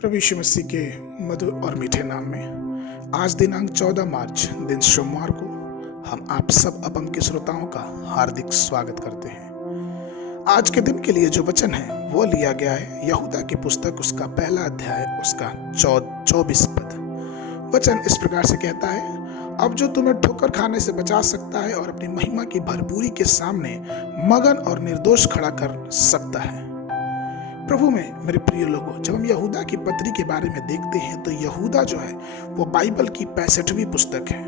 प्रभु यीशु मसीह के मधुर और मीठे नाम में आज दिनांक 14 मार्च दिन सोमवार को हम आप सब अपम के श्रोताओं का हार्दिक स्वागत करते हैं। आज के दिन के लिए जो वचन है वो लिया गया है यहूदा की पुस्तक उसका पहला अध्याय उसका 24 पद। वचन इस प्रकार से कहता है, अब जो तुम्हें ठोकर खाने से बचा सकता है और अपनी महिमा की भरपूरी के सामने मगन और निर्दोष खड़ा कर सकता है। प्रभु में मेरे प्रिय लोगों, जब हम यहूदा की पत्री के बारे में देखते हैं तो यहूदा जो है वो बाइबल की 65वीं पुस्तक है।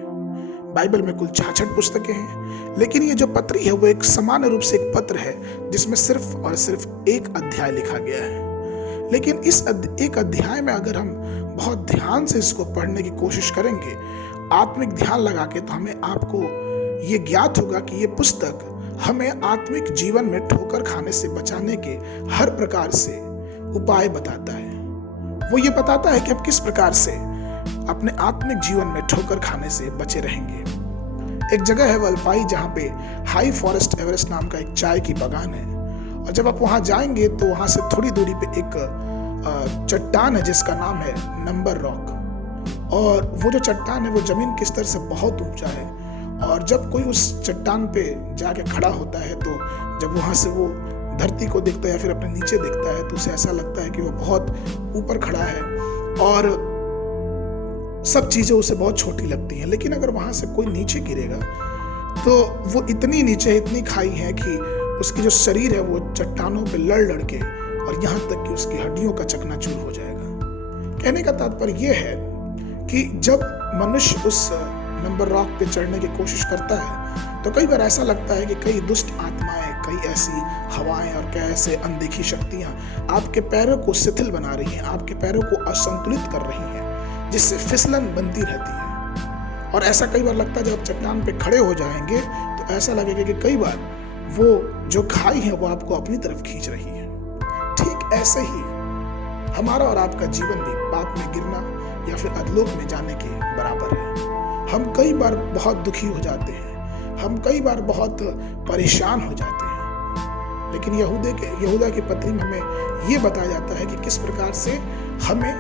बाइबल में कुल 66 पुस्तकें हैं, लेकिन ये जो पत्री है वो एक सामान्य रूप से एक पत्र है जिसमें सिर्फ और सिर्फ एक अध्याय लिखा गया है। लेकिन इस एक अध्याय में अगर हम बहुत ध्यान से इसको पढ़ने की कोशिश करेंगे, आत्मिक ध्यान लगा के, तो हमें आपको ये ज्ञात होगा कि ये पुस्तक हमें आत्मिक जीवन में ठोकर खाने से बचाने के हर प्रकार से उपाय बताता है। वो ये बताता है कि आप किस प्रकार से अपने आत्मिक जीवन में ठोकर खाने से बचे रहेंगे। एक जगह है वलपाई जहाँ पे हाई फॉरेस्ट एवरेस्ट नाम का एक चाय की बागान है, और जब आप वहां जाएंगे तो वहां से थोड़ी दूरी पे एक चट्टान है जिसका नाम है नंबर रॉक। और वो जो चट्टान है वो जमीन के स्तर से बहुत ऊंचा है, और जब कोई उस चट्टान पे जाके खड़ा होता है तो जब वहां से वो धरती को देखता है या फिर अपने नीचे देखता है तो उसे ऐसा लगता है कि वो बहुत ऊपर खड़ा है और सब चीजें उसे बहुत छोटी लगती हैं। लेकिन अगर वहां से कोई नीचे गिरेगा तो वो इतनी नीचे, इतनी खाई है कि उसकी जो शरीर है वो चट्टानों पे लड़ के और यहाँ तक कि उसकी हड्डियों का चकनाचूर हो जाएगा। कहने का तात्पर्य यह है कि जब मनुष्य उस नंबर रॉक पे चढ़ने की कोशिश करता है तो कई बार ऐसा लगता है कि कई दुष्ट आत्माएं, कई ऐसी हवाएं और कई ऐसे अनदेखी शक्तियां आपके पैरों को शिथिल बना रही हैं, आपके पैरों को असंतुलित कर रही हैं, जिससे फिसलन बनती रहती है। और ऐसा कई बार लगता है जब आप चट्टान पे खड़े हो जाएंगे तो ऐसा लगेगा कि कई बार वो जो खाई है वो आपको अपनी तरफ खींच रही है। ठीक ऐसे ही हमारा और आपका जीवन भी पाप में गिरना या फिर अधलोक में जाने के बराबर है। हम कई बार बहुत दुखी हो जाते हैं, हम कई बार बहुत परेशान हो जाते हैं, लेकिन यहूदा की पत्री में हमें ये बताया जाता है कि किस प्रकार से हमें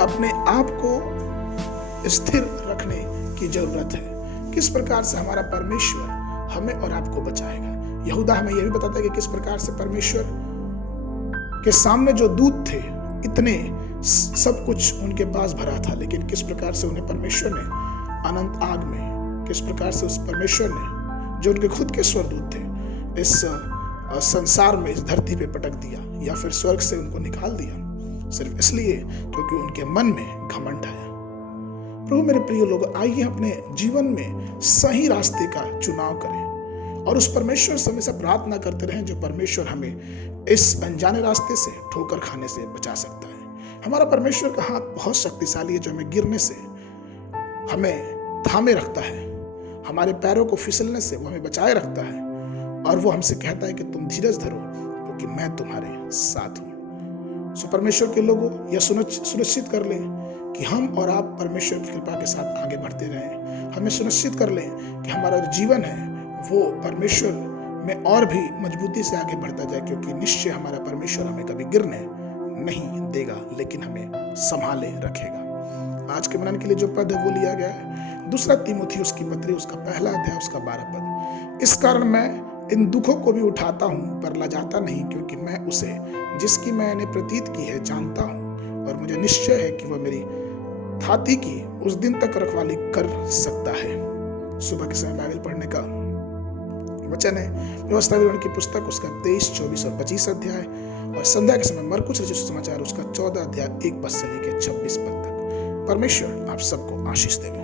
अपने आप को स्थिर रखने की जरूरत है, किस प्रकार से हमारा परमेश्वर हमें और आपको बचाएगा। यहूदा हमें यह भी बताता है कि किस प्रकार से परमेश्वर के सामने जो दूत थे, इतने सब कुछ उनके पास भरा था, लेकिन किस प्रकार से उन्हें परमेश्वर ने अनंत आग में, किस प्रकार से उस परमेश्वर ने जो उनके खुद के स्वर्गदूत थे इस संसार में, इस धरती पे पटक दिया या फिर स्वर्ग से उनको निकाल दिया, सिर्फ इसलिए क्योंकि उनके मन में घमंड आया। प्रभु मेरे प्रिय लोग, आइए अपने जीवन में सही रास्ते का चुनाव करें और उस परमेश्वर से हमेशा प्रार्थना करते रहें जो परमेश्वर हमें इस अनजाने रास्ते से ठोकर खाने से बचा सकता है। हमारा परमेश्वर का हाथ बहुत शक्तिशाली है जो हमें गिरने से हमें थामे रखता है, हमारे पैरों को फिसलने से वो हमें बचाए रखता है, और वो हमसे कहता है कि तुम धीरज धरो क्योंकि मैं तुम्हारे साथ हूं। सो परमेश्वर के लोगों, यह सुनिश्चित कर लें कि हम और आप परमेश्वर की कृपा के साथ आगे बढ़ते रहें। हमें सुनिश्चित कर लें कि हमारा जो जीवन है वो परमेश्वर में और भी मजबूती से आगे बढ़ता जाए, क्योंकि निश्चय हमारा परमेश्वर हमें कभी गिरने नहीं देगा, लेकिन हमें संभाले रखेगा। आज के मनन के लिए जो पद है वो लिया गया है 2 तीमुथियुस की पत्री उसका पहला अध्याय उसका 12 पद। इस कारण मैं इन दुखों को भी उठाता हूँ पर लजाता नहीं, क्योंकि मैं उसे जिसकी मैंने प्रतीत की है जानता हूँ, और मुझे निश्चय है कि वह मेरी थाती की उस दिन तक रखवाली कर सकता है। सुबह के समय बाइबल पढ़ने का वचन है व्यवस्था विवरण की पुस्तक उसका 23, 24 और 25 अध्याय, और संध्या के समय मरकुस रचित सुसमाचार उसका 14 अध्याय 1 पद से लेकर 26 पद तक। परमेश्वर आप सबको आशीष देवे।